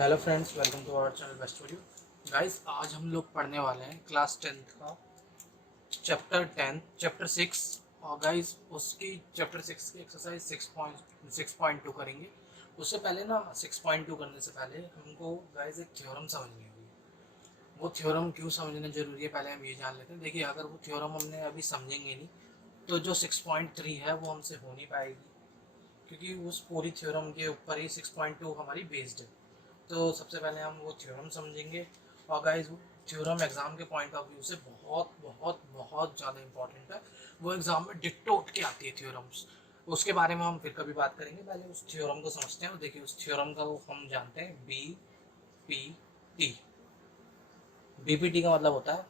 Hello friends, welcome to our channel best studio. Guys, आज हम लोग पढ़ने वाले हैं क्लास 10th का चैप्टर 6। और गाइस, उसकी चैप्टर 6 की एक्सरसाइज 6.2 करेंगे। उससे पहले ना 6.2 करने से पहले हमको गाइस एक थ्योरम समझनी होगी। वो थ्योरम क्यों समझना जरूरी है, पहले हम ये जान लेते हैं। देखिए, अगर वो थ्योरम हमने अभी समझेंगे नहीं तो जो 6.3 है वो हमसे हो नहीं पाएगी, क्योंकि उस पूरी थ्योरम के ऊपर ही 6.2 हमारी बेस्ड है। तो सबसे पहले हम वो थ्योरम समझेंगे। और गाइस, वो थ्योरम एग्जाम के पॉइंट ऑफ व्यू से बहुत बहुत बहुत ज़्यादा इंपॉर्टेंट है। वो एग्जाम में डिट्टो उठ के आती है थ्योरम्स। उसके बारे में हम फिर कभी बात करेंगे, पहले उस थ्योरम को समझते हैं। और देखिए, उस थ्योरम का वो हम जानते हैं BPT। BPT का मतलब होता है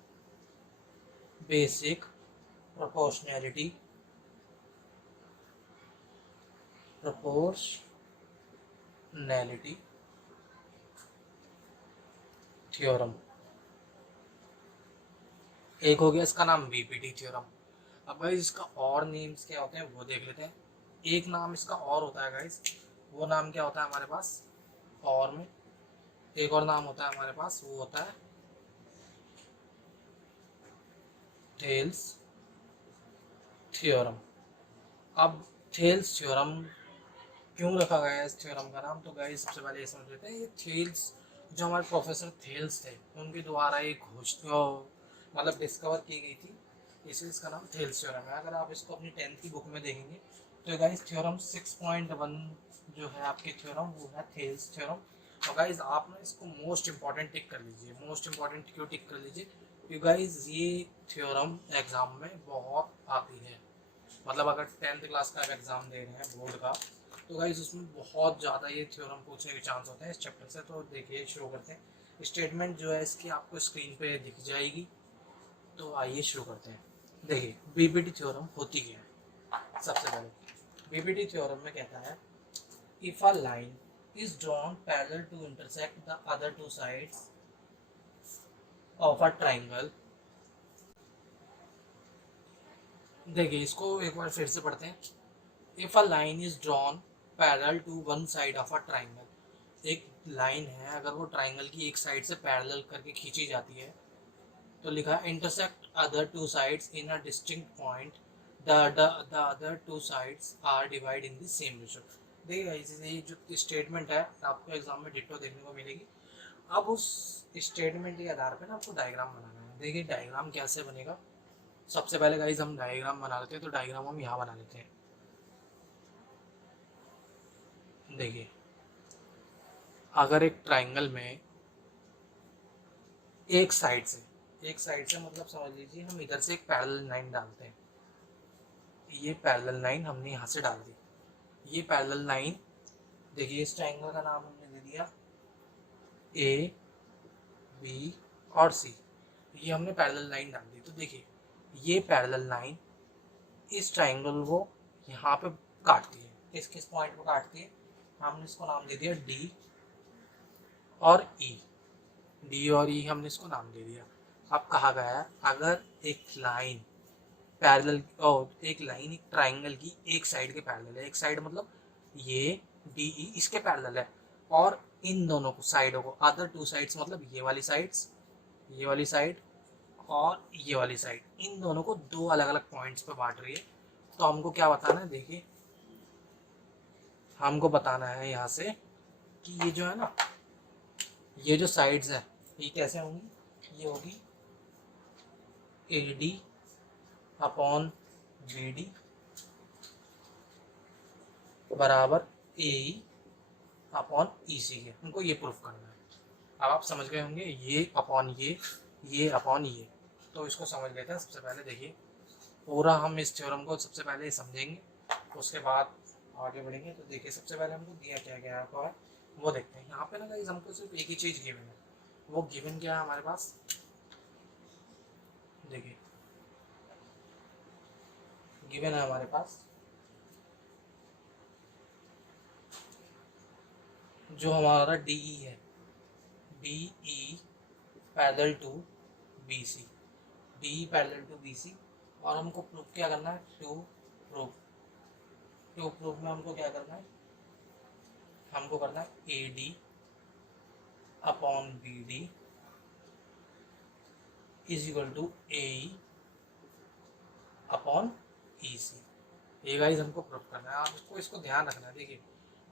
बेसिक प्रोपोर्शनैलिटी प्रोपोर्शनैलिटी थ्योरम। एक हो गया इसका नाम BPT थ्योरम। अब गाइस, इसका और नेम्स क्या होते हैं वो देख लेते हैं। एक नाम इसका और होता है गाइस, वो नाम क्या होता है हमारे पास, और में एक और नाम होता है हमारे पास, वो होता है थेल्स थ्योरम। अब थेल्स थ्योरम क्यों रखा गया है इस थ्योरम का नाम, तो गाइस सबसे पहले ये समझ लेते हैं। ये थेल्स, जो हमारे प्रोफेसर थेल्स थे, उनके द्वारा एक घोषणा मतलब डिस्कवर की गई थी, इसलिए इसका नाम थेल्स थ्योरम है। अगर आप इसको अपनी 10th की बुक में देखेंगे तो गाइस थ्योरम 6.1 जो है आपकी थ्योरम, वो है थेल्स थ्योरम। और गाइस, आप ना इसको मोस्ट इंपॉर्टेंट टिक कर लीजिए। मोस्ट इंपॉर्टेंट क्यों टिक कर लीजिए, क्योंकि गाइस ये थ्योरम एग्जाम में बहुत आती है। मतलब अगर 10th क्लास का एग्जाम दे रहे हैं बोर्ड का, तो गाइस उसमें बहुत ज़्यादा ये थ्योरम पूछने के चांस होते हैं इस चैप्टर से। तो देखिए, शुरू करते हैं। स्टेटमेंट जो है इसकी आपको स्क्रीन पे दिख जाएगी, तो आइए शुरू करते हैं। देखिए, BPT थ्योरम होती क्या है। सबसे पहले BPT थ्योरम में कहता है, if a line is drawn parallel to intersect the other two sides of a triangle. देखिए, इसको एक बार फिर से पढ़ते हैं। If a line is drawn parallel to one side of a triangle. एक लाइन है, अगर वो ट्राइंगल की एक साइड से पैरेलल करके खींची जाती है, तो लिखा है intersect other two sides in a distinct point, the other two sides are divide in the same ratio. देखिए, ये जो स्टेटमेंट है आपको एग्जाम में डिट्टो देखने को मिलेगी। अब उस स्टेटमेंट के आधार पर ना आपको डायग्राम बनाना है। देखिए, डायग्राम कैसे बनेगा। सबसे पहले गाइस हम डायग्राम बना लेते हैं, तो डायग्राम हम यहाँ बना लेते हैं। देखिए, अगर एक ट्राइंगल में एक साइड से मतलब समझ लीजिए, हम इधर से एक पैरेलल लाइन डालते हैं। ये पैरेलल लाइन हमने यहाँ से डाल दी। ये पैरेलल लाइन, देखिए इस ट्राइंगल का नाम हमने दे दिया A, B और C। ये हमने पैरेलल लाइन डाल दी। तो देखिए, ये पैरेलल लाइन इस ट्राइंगल को यहाँ पे काटती है। किस किस पॉइंट पे काटती है, हमने इसको नाम दे दिया D और E। D और E हमने इसको नाम दे दिया। अब कहा गया है, अगर एक लाइन पैरेलल, और एक लाइन एक ट्राइंगल की एक साइड के पैरेलल है, एक साइड मतलब ये DE इसके पैरेलल है, और इन दोनों को साइडों को, अदर टू साइड्स मतलब ये वाली साइड्स, ये वाली साइड और ये वाली साइड, इन दोनों को दो अलग अलग पॉइंट्स पे बांट रही है। तो हमको क्या बताना है, देखिए हमको बताना है यहाँ से कि ये जो है ना, ये जो साइड्स है ये कैसे होंगी। ये होगी AD अपॉन BD बराबर AE अपॉन EC के। हमको ये प्रूफ करना है। अब आप समझ गए होंगे, ये अपॉन ये अपॉन ये। तो इसको समझ लेते हैं। सबसे पहले देखिए, पूरा हम इस थ्योरम को सबसे पहले समझेंगे, उसके बाद आगे बढ़ेंगे। तो देखिए, सबसे पहले हमको दिया क्या गया है वो देखते हैं। यहाँ पे ना गाइस, हमको सिर्फ एक ही चीज़ गिवन है। वो गिवन क्या है हमारे पास, देखिए गिवन है हमारे पास, जो हमारा DE है, DE parallel to BC, DE parallel to BC। और हमको प्रूफ क्या करना है, टू प्रूफ में हमको क्या करना है, हमको करना है AD upon B D is equal to A upon E C. ये गाइस हमको प्रूफ करना है, आपको इसको ध्यान रखना है। देखिए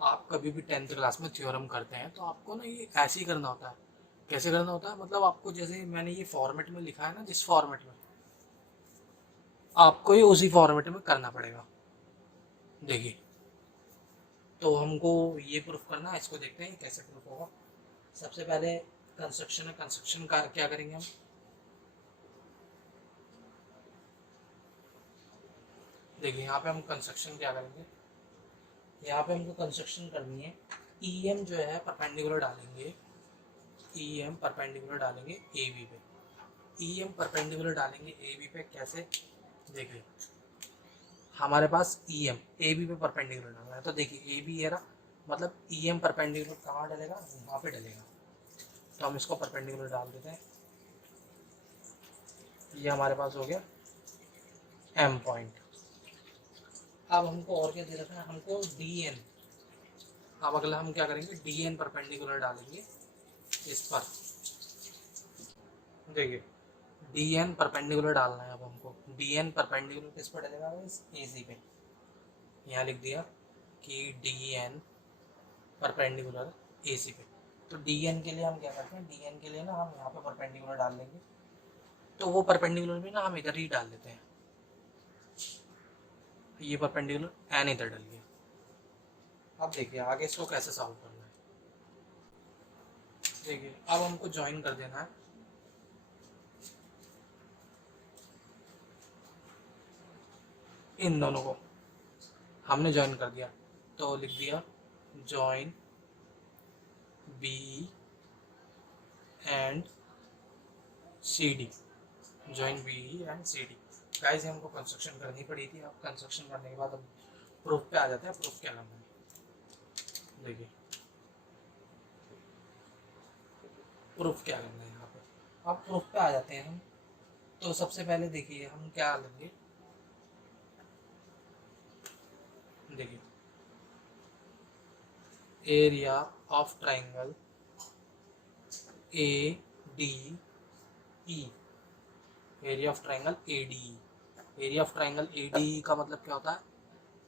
आप कभी भी 10th क्लास में थ्योरम करते हैं तो आपको ना ये ऐसे ही करना होता है। कैसे करना होता है, मतलब आपको जैसे मैंने ये फॉर्मेट में लिखा है ना, जिस फॉर्मेट में आपको ये उसी फॉर्मेट में करना पड़ेगा। देखिए तो हमको ये प्रूफ करना है, इसको देखते हैं कैसे प्रूफ होगा। सबसे पहले कंस्ट्रक्शन है, कंस्ट्रक्शन का क्या करेंगे हम। देखिए यहाँ पे हम कंस्ट्रक्शन क्या करेंगे, यहाँ पे हमको कंस्ट्रक्शन करनी है। ई एम जो है परपेंडिकुलर डालेंगे, ई एम परपेंडिकुलर डालेंगे ए बी पे, ई एम परपेंडिकुलर डालेंगे ए बी पे। कैसे, देखिए हमारे पास ई एम ए बी पे परपेंडिकुलर डालना है, तो देखिए ए बी है ना, मतलब ई एम परपेंडिकुलर कहाँ डलेगा, यहाँ पे डलेगा। तो हम इसको परपेंडिकुलर डाल देते हैं, ये हमारे पास हो गया एम पॉइंट। अब हमको और क्या दे रखा है, हमको डी एन। अब अगला हम क्या करेंगे, डी एन परपेंडिकुलर डालेंगे इस पर। देखिए डी एन परपेंडिकुलर डालना है अब हमको। डी एन परपेंडिकुलर किस पर डलेगा, इस ए सी पे। यहाँ लिख दिया कि डी एन परपेंडिकुलर ए सी पे। तो डी एन के लिए हम क्या करते हैं, डी एन के लिए ना हम यहाँ पे परपेंडिकुलर डाल लेंगे, तो वो परपेंडिकुलर भी ना हम इधर ही डाल देते हैं। ये परपेंडिकुलर एन इधर डल गया। अब देखिए आगे इसको कैसे सॉल्व करना है। देखिए अब हमको ज्वाइन कर देना है इन दोनों को, हमने ज्वाइन कर दिया तो लिख दिया join B and C D, join B and C D. Guys हमको कंस्ट्रक्शन करनी पड़ी थी। अब कंस्ट्रक्शन करने के बाद अब प्रूफ पे आ जाते हैं। प्रूफ क्या करना है, देखिए प्रूफ क्या करना है यहाँ पे। अब प्रूफ पे आ जाते हैं हम। तो सबसे पहले देखिए हम क्या लेंगे, देखिए area of triangle A D E, area of triangle A D E. Area of triangle A D ई का मतलब क्या होता है,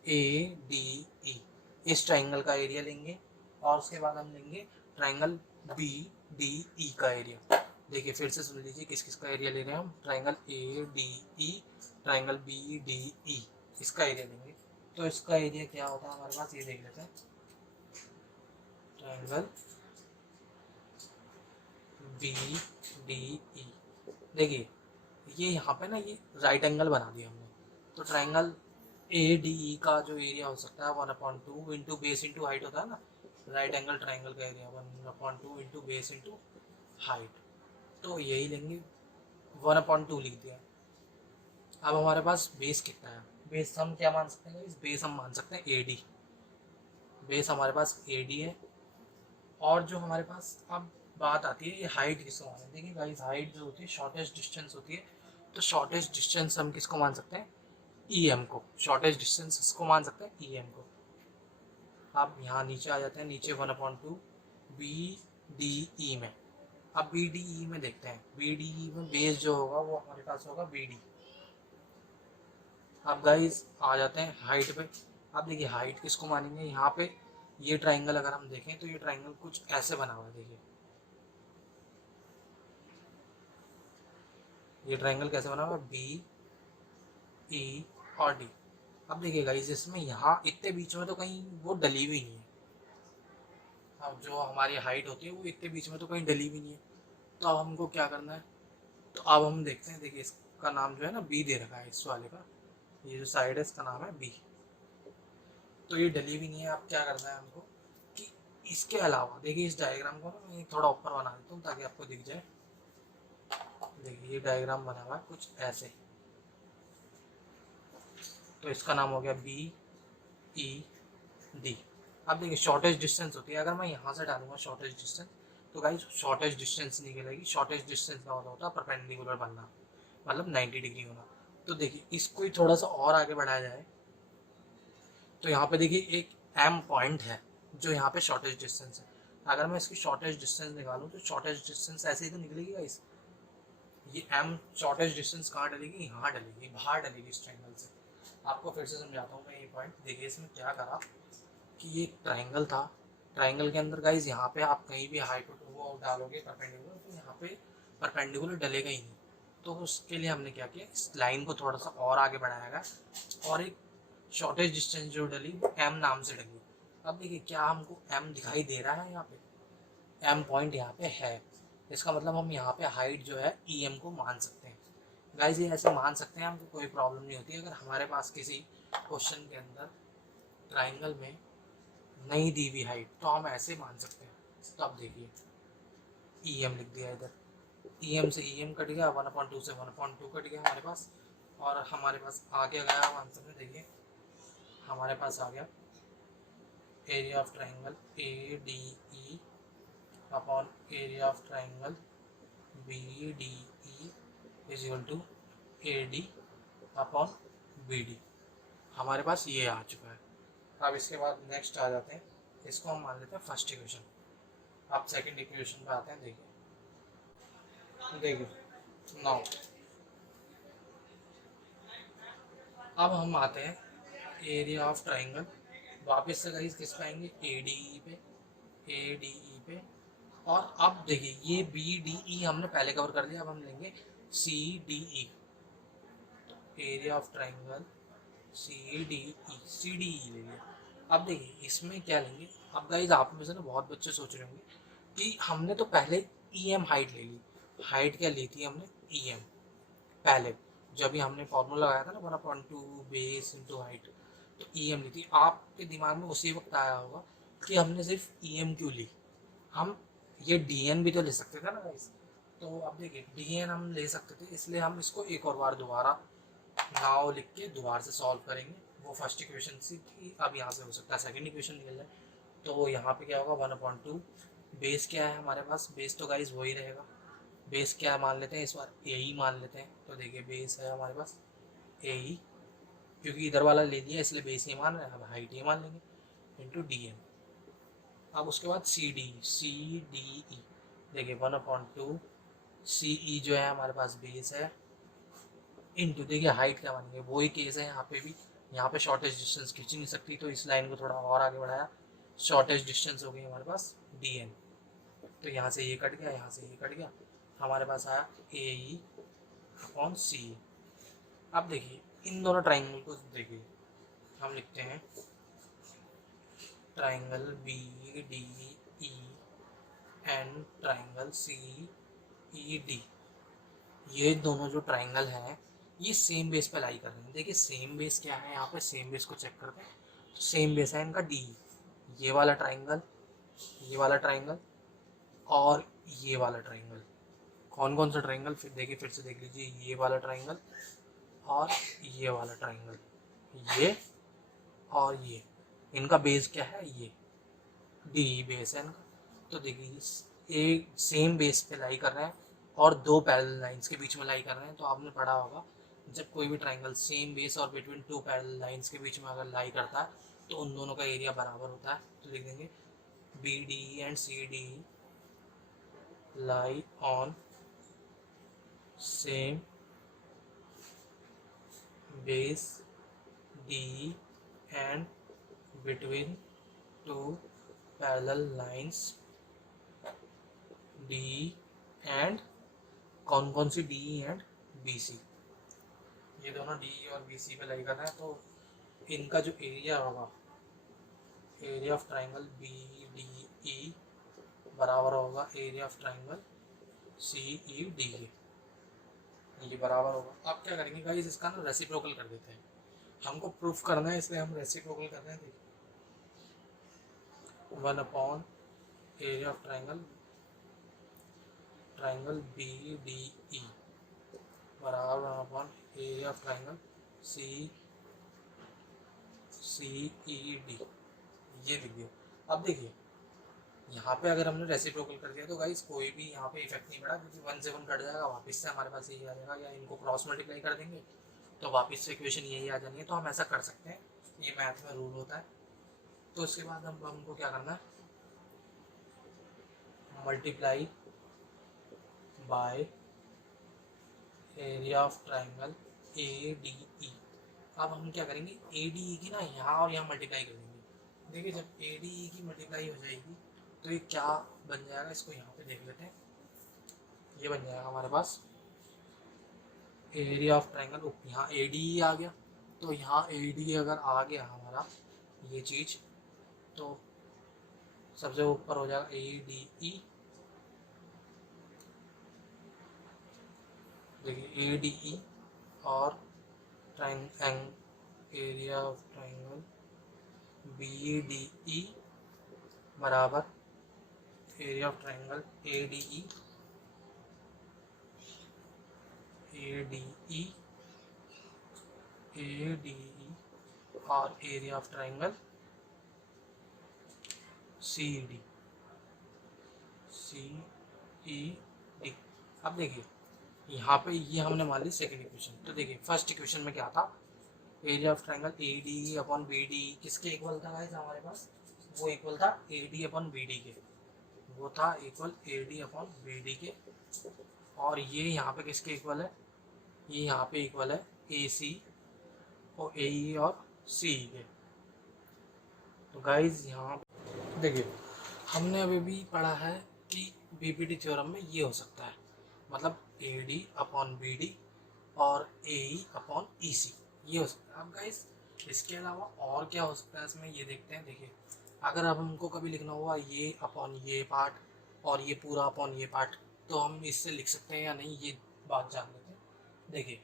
ए डी ई। इस ट्राइंगल का एरिया लेंगे और उसके बाद हम लेंगे ट्राइंगल बी डी ई का एरिया। देखिए फिर से सुन लीजिए किस किस का एरिया ले रहे हैं हम, triangle A D E, triangle B D E, इसका एरिया लेंगे। तो इसका एरिया क्या होता है हमारे पास, ये देख लेते हैं। ट्राइंगल बी डी ई, देखिए ये यहाँ पे ना ये राइट एंगल बना दिया हमने। तो ट्राइंगल ए डी ई का जो एरिया हो सकता है 1/2 इंटू बेस इंटू हाइट होता है ना, राइट एंगल ट्राइंगल का area 1/2 into base into height. तो यही लेंगे, 1/2 लिख दिया। अब हमारे पास बेस कितना है, बेस हम क्या मान सकते हैं, इस बेस हम मान सकते हैं ए डी। बेस हमारे पास ए डी है। और जो हमारे पास अब बात आती है ये हाइट किसको माने। देखिए गाइस हाइट जो होती है शॉर्टेस्ट डिस्टेंस होती है। तो शॉर्टेस्ट डिस्टेंस हम किसको मान सकते हैं, ई एम को। शॉर्टेस्ट डिस्टेंस इसको मान सकते हैं, ई एम को। अब यहाँ नीचे आ जाते हैं, नीचे 1/2 बी डी ई में। अब बी डी ई में देखते हैं, बी डी ई में बेस जो होगा वो हमारे पास होगा बी डी। अब गाइस आ जाते हैं हाइट पे। अब देखिए हाइट किसको मानेंगे, यहाँ पे ये ट्राइंगल अगर हम देखें तो ये ट्राइंगल कुछ ऐसे बना हुआ है। देखिए ये ट्राइंगल कैसे बना हुआ है, बी ई और डी। अब देखिए गाइस इसमें यहाँ इतने बीच में तो कहीं वो डली हुई नहीं है। अब जो हमारी हाइट होती है वो इतने बीच में तो कहीं डली हुई नहीं है। तो अब हमको क्या करना है, तो अब हम देखते हैं। देखिए इसका नाम जो है ना बी दे रखा है, इस वाले का ये जो साइड है इसका नाम है बी। तो ये डली भी नहीं है। अब क्या करना है हमको कि इसके अलावा देखिए इस डायग्राम को ना मैं थोड़ा ऊपर बना देता हूँ ताकि आपको दिख जाए। देखिए ये डायग्राम बना हुआ है कुछ ऐसे। तो इसका नाम हो गया बी ई डी। अब देखिए शॉर्टेस्ट डिस्टेंस होती है, अगर मैं यहाँ से डालूंगा शॉर्टेस्ट डिस्टेंस तो गाइस शॉर्टेस्ट डिस्टेंस निकलेगी। शॉर्टेस्ट डिस्टेंस का मतलब होता है परपेंडिकुलर बनना, मतलब 90 डिग्री होना। तो देखिए इसको ही थोड़ा सा और आगे बढ़ाया जाए तो यहाँ पे देखिए एक एम पॉइंट है जो यहाँ पे शॉर्टेस्ट डिस्टेंस है। अगर मैं इसकी शॉर्टेज डिस्टेंस निकालूँ तो शॉर्टेज डिस्टेंस ऐसे ही तो निकलेगी गाइस। ये m शॉर्टेज डिस्टेंस कहाँ डलेगी, यहाँ डलेगी, बाहर डलेगी इस ट्राइंगल से। आपको फिर से समझाता हूँ मैं ये पॉइंट। देखिए इसमें क्या करा कि ये ट्राइंगल था, ट्राइंगल के अंदर गाइज यहाँ पे आप कहीं भी हाइट वो डालोगे परपेंडिकुलर, तो यहाँ पे परपेंडिकुलर डलेगा ही नहीं। तो उसके लिए हमने क्या किया, इस लाइन को थोड़ा सा और आगे बढ़ाया और एक शॉर्टेज डिस्टेंस जो डली वो m नाम से डली। अब देखिए क्या हमको m दिखाई दे रहा है, यहाँ पे m पॉइंट यहाँ पे है, इसका मतलब हम यहाँ पे हाइट जो है em को मान सकते हैं। गाइज ये ऐसे मान सकते हैं, हमको कोई प्रॉब्लम नहीं होती। अगर हमारे पास किसी क्वेश्चन के अंदर ट्राइंगल में नहीं दी हुई हाइट तो हम ऐसे मान सकते हैं। तो अब देखिए em लिख दिया इधर, em से em कट गया, 1/2 से 1/2 कट गया हमारे पास, और हमारे पास आ गया आंसर में। देखिए हमारे पास आ गया area of triangle ADE upon area of triangle BDE is equal to AD upon BD। हमारे पास ये आ चुका है। अब इसके बाद नेक्स्ट आ जाते हैं, इसको हम मान लेते हैं फर्स्ट इक्वेशन। आप सेकंड इक्वेशन पे आते हैं। देखिए नाउ अब हम आते हैं एरिया ऑफ ट्राइंगल। वापस से गाइस किस पे आएंगे, ADE पे। और अब देखिए ये BDE हमने पहले कवर कर दिया, अब हम लेंगे CDE, area of triangle CDE ले लिया। अब देखिए इसमें क्या लेंगे। अब गाइस आप में से ना बहुत बच्चे सोच रहे होंगे कि हमने तो पहले EM हाइट ले ली। हाइट क्या ली थी हमने, EM पहले जब भी हमने फॉर्मूला लगाया था ना 1/2 बेस इंटू हाइट, तो EM ली थी। आपके दिमाग में उसी वक्त आया होगा कि हमने सिर्फ EM क्यों ली, हम ये DN भी तो ले सकते थे ना गाइस। तो अब देखिए DN हम ले सकते थे, इसलिए हम इसको एक और बार दोबारा नाव लिख के दोबारा से सॉल्व करेंगे। वो फर्स्ट इक्वेशन सी थी, अब यहाँ से हो सकता है सेकंड इक्वेशन निकल जाए। तो यहाँ पे क्या होगा 1/2, बेस क्या है हमारे पास, बेस तो गाइस वही रहेगा। बेस क्या मान लेते हैं इस बार, AE मान लेते हैं। तो देखिए बेस है हमारे पास AE, क्योंकि इधर वाला ले लिया इसलिए बेस ही मान रहे हैं, हम हाइट ही मान लेंगे, इंटू DN। अब उसके बाद CDE देखिए 1/2 CE जो है हमारे पास बेस है, इंटू देखिए हाइट क्या मानेंगे, वही केस है यहाँ पे भी। यहाँ पे शॉर्टेज डिस्टेंस खींच नहीं सकती, तो इस लाइन को थोड़ा और आगे बढ़ाया, शॉर्टेज डिस्टेंस हो गई हमारे पास DN। तो यहाँ से ये कट गया, यहाँ से ये कट गया, हमारे पास आया AE अपॉन CE। अब देखिए इन दोनों ट्राइंगल को देखिए, हम लिखते हैं triangle BDE and triangle CED। ये दोनों जो ट्राइंगल हैं ये सेम बेस पे लाई कर रहे हैं। देखिए सेम बेस क्या है, यहाँ पे सेम बेस को चेक करते हैं। तो सेम बेस है इनका DE, ये वाला ट्राइंगल, ये वाला ट्राइंगल और ये वाला ट्राइंगल। कौन कौन सा ट्राइंगल, फिर देखिए फिर से देख लीजिए, ये वाला ट्राइंगल और ये वाला ट्राइंगल, ये और ये, इनका बेस क्या है, ये DE बेस है इनका। तो देखिए एक सेम बेस पे लाई कर रहे हैं और दो पैरेलल लाइंस के बीच में लाई कर रहे हैं। तो आपने पढ़ा होगा जब कोई भी ट्राइंगल सेम बेस और बिटवीन टू पैरेलल लाइंस के बीच में अगर लाई करता है तो उन दोनों का एरिया बराबर होता है। तो लिख देंगे BDE and CDE lie on same base DE and between two parallel lines DE and कौन कौन सी DE एंड BC, ये दोनों DE और BC पे लाई कर रहे हैं। तो इनका जो एरिया होगा, एरिया ऑफ ट्राइंगल BDE बराबर होगा एरिया ऑफ ट्राइंगल CED के, ये बराबर होगा। अब क्या करेंगे गाइस, इसका ना रेसिप्रोकल कर देते हैं, हमको प्रूफ करना है इसलिए हम रेसिप्रोकल कर रहे हैं। देखिए 1 एरिया ऑफ ट्राइंगल BDE बराबर 1 एरिया ऑफ ट्राइंगल CED, ये लिख दिया। अब देखिए यहाँ पे अगर हमने रेसिप्रोकल कर दिया तो गाइस कोई भी यहाँ पे इफेक्ट नहीं पड़ा, क्योंकि 1 से 1 कट जाएगा, वापस से हमारे पास यही आ जाएगा, या इनको क्रॉस मल्टीप्लाई कर देंगे तो वापस से इक्वेशन यही आ जानी है। तो हम ऐसा कर सकते हैं, ये मैथ में रूल होता है। तो इसके बाद हमको क्या करना है, multiply by area of triangle A D ई। अब हम क्या करेंगे, ए डी ई की ना यहाँ और यहाँ मल्टीप्लाई कर देंगे। देखिए जब ए डी ई की मल्टीप्लाई हो जाएगी तो ये क्या बन जाएगा, इसको यहाँ पे देख लेते हैं। ये बन जाएगा हमारे पास एरिया ऑफ ट्राइंगल, यहाँ ए डी ई आ गया। तो यहाँ ए डी अगर आ गया हमारा ये चीज़, तो सबसे ऊपर हो जाएगा ए डी ई। देखिए ए डी ई और area of triangle B D E बराबर area of triangle A D E और area of triangle C E D. अब देखिए यहाँ पे ये हमने मान ली सेकेंड इक्वेशन। तो देखिए फर्स्ट इक्वेशन में क्या था, area of triangle A D E upon B D किसके इक्वल था गाइस हमारे पास, वो इक्वल था A D upon B D के, वो था equal A D upon B D के। और ये यहाँ पे किसके इक्वल है, ये यहाँ पे इक्वल है ए सी और ए ई और सी के। तो गाइज यहाँ देखिए हमने अभी भी पढ़ा है कि बीपीटी थ्योरम में ये हो सकता है, मतलब A D upon B D और A E upon E C, ये हो सकता है। अब गाइज इसके अलावा और क्या हो सकता है इसमें, ये देखते हैं। देखिए अगर अब हमको कभी लिखना हुआ ये अपॉन ये पार्ट और ये पूरा अपॉन ये पार्ट, तो हम इससे लिख सकते हैं या नहीं, ये बात जान लेते हैं। देखिए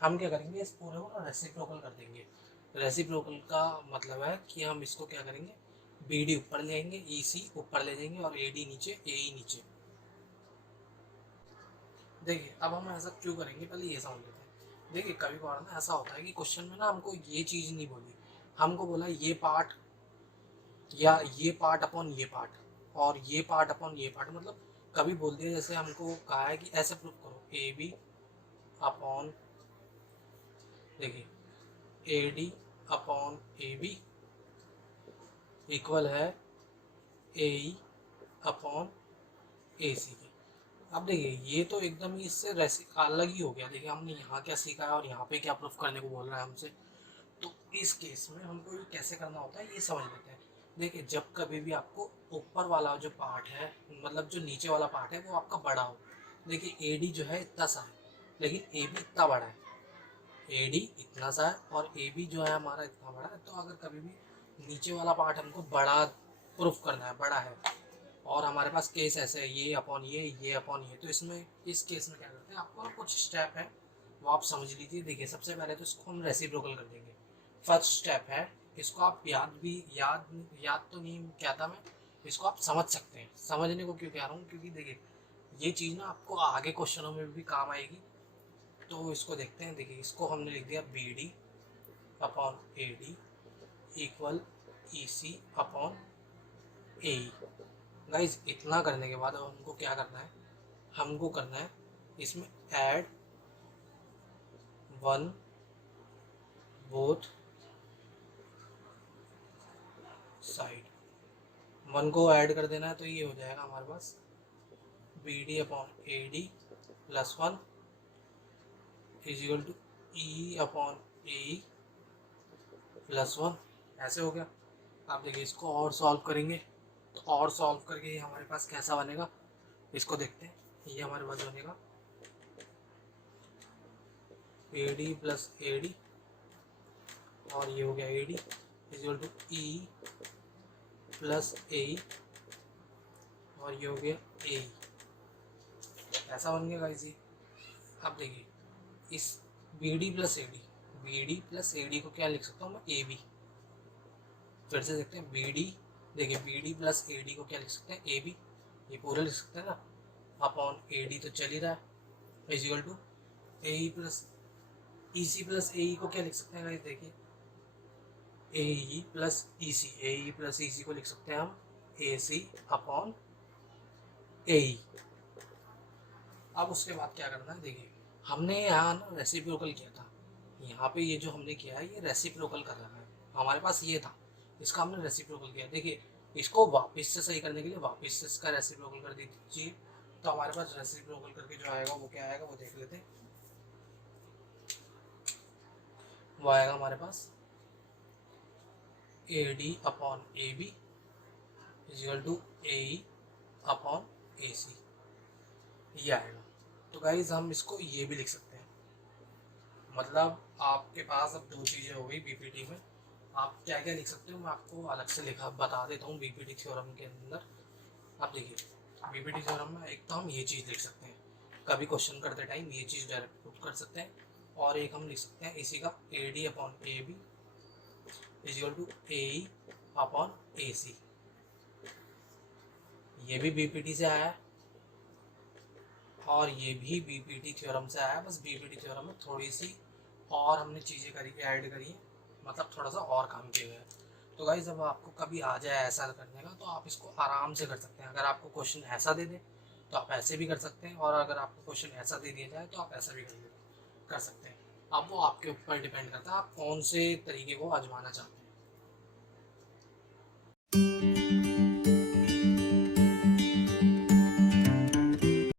हम क्या करेंगे, इस पूरे को रेसिप्रोकल कर देंगे। रेसिप्रोकल का मतलब है कि हम इसको क्या करेंगे, बी डी ऊपर ले आएंगे, ई सी ऊपर ले जाएंगे और ए डी नीचे, ए ई नीचे। देखिए अब हम ऐसा क्यों करेंगे, पहले ये समझ लेते हैं। देखिए कभी बार ना ऐसा होता है कि क्वेश्चन में ना हमको ये चीज़ नहीं बोली, हमको बोला ये पार्ट या ये पार्ट अपॉन ये पार्ट और ये पार्ट अपॉन ये पार्ट, मतलब कभी बोल दिया जैसे हमको कहा है कि ऐसे प्रूफ करो ए बी अपॉन, देखिए A D upon A B equal है ए ई अपॉन ए सी के। अब देखिए ये तो एकदम ही इससे अलग ही हो गया। देखिए हमने यहाँ क्या सीखा है और यहाँ पे क्या प्रूफ करने को बोल रहा है हमसे। तो इस केस में हमको ये कैसे करना होता है ये समझ लेते हैं। देखिए जब कभी भी आपको ऊपर वाला जो पार्ट है, मतलब जो नीचे वाला पार्ट है वो आपका बड़ा हो, देखिए ए डी जो है इतना सा है लेकिन ए बी इतना बड़ा है, ए डी इतना सा है और ए बी जो है हमारा इतना बड़ा है। तो अगर कभी भी नीचे वाला पार्ट हमको बड़ा प्रूफ करना है, बड़ा है, और हमारे पास केस ऐसे है ये अपॉन ये अपॉन ये, तो इसमें इस केस में क्या करते हैं, आपको कुछ स्टेप है वो आप समझ लीजिए। देखिए सबसे पहले तो इसको हम रेसिप्रोकल कर देंगे। फर्स्ट स्टेप है, इसको आप याद तो नहीं क्या था मैं, इसको आप समझ सकते हैं। समझने को क्यों कह रहा हूँ, क्योंकि देखिए ये चीज़ ना आपको आगे क्वेश्चनों में भी काम आएगी। तो इसको देखते हैं। देखिए इसको हमने लिख दिया B D upon A D equal E C upon A E. Guys इतना करने के बाद अब हमको क्या करना है, हमको करना है इसमें add one both side, one को ऐड कर देना है। तो ये हो जाएगा हमारे पास B D upon A D plus one is equal to E upon A plus one. ऐसे हो गया। आप देखिए इसको और सॉल्व करेंगे तो और सॉल्व करके ये हमारे पास कैसा बनेगा, इसको देखते हैं। ये हमारे पास बनेगा A D plus A D और ये हो गया A D is equal to E plus A और ये हो गया ए, ऐसा बन गया गाइस ये। अब देखिए इस B D plus A D को क्या लिख सकता हूँ मैं, ए बी। फिर से देखते हैं बी डी, देखिए B D plus A D को क्या लिख सकते हैं, ए बी। ये पूरा लिख सकते हैं ना, अपॉन ए डी तो चल ही रहा है is equal to A E plus E C plus A E को क्या लिख सकते हैं गाइस, देखिए ए ई प्लस ई सी, ए ई प्लस ई सी को लिख सकते हैं हम ए सी अपॉन ए ई। अब उसके बाद क्या करना है, देखिए हमने यहाँ ना रेसिप्रोकल किया था, यहाँ पे ये जो हमने किया है ये रेसिप्रोकल कर रहा है। हमारे पास ये था, इसका हमने रेसिप्रोकल किया। देखिए इसको वापस से सही करने के लिए वापस से इसका रेसिप्रोकल कर दीजिए। तो हमारे पास रेसिप्रोकल करके जो आएगा वो क्या आएगा वो देख लेते हैं। वो आएगा हमारे पास AD upon AB is equal to AE upon AC, ये आएगा। तो गाइज हम इसको ये भी लिख सकते हैं, मतलब आपके पास अब दो चीज़ें हो गई बीपीटी में। आप क्या क्या लिख सकते हो मैं आपको अलग से लिखा बता देता हूँ बीपीटी थ्योरम के अंदर। आप देखिए बीपीटी थ्योरम में एक तो हम ये चीज़ लिख सकते हैं, कभी क्वेश्चन करते टाइम ये चीज़ डायरेक्ट पुट कर सकते हैं, और एक हम लिख सकते हैं इसी का AD upon AB is equal to AE upon AC। ये भी बीपीटी से आया है और ये भी बीपीटी थ्योरम से आया है, बस बीपीटी थ्योरम में थोड़ी सी और हमने चीज़ें करी ऐड करी है, मतलब थोड़ा सा और काम किया गया है। तो गाइस जब आपको कभी आ जाए ऐसा करने का तो आप इसको आराम से कर सकते हैं। अगर आपको क्वेश्चन ऐसा दे दे तो आप ऐसे भी कर सकते हैं, और अगर आपको क्वेश्चन ऐसा दे दिया जाए तो आप ऐसा भी कर सकते हैं। अब वो आपके ऊपर डिपेंड करता है आप कौन से तरीके को आजमाना चाहते हैं।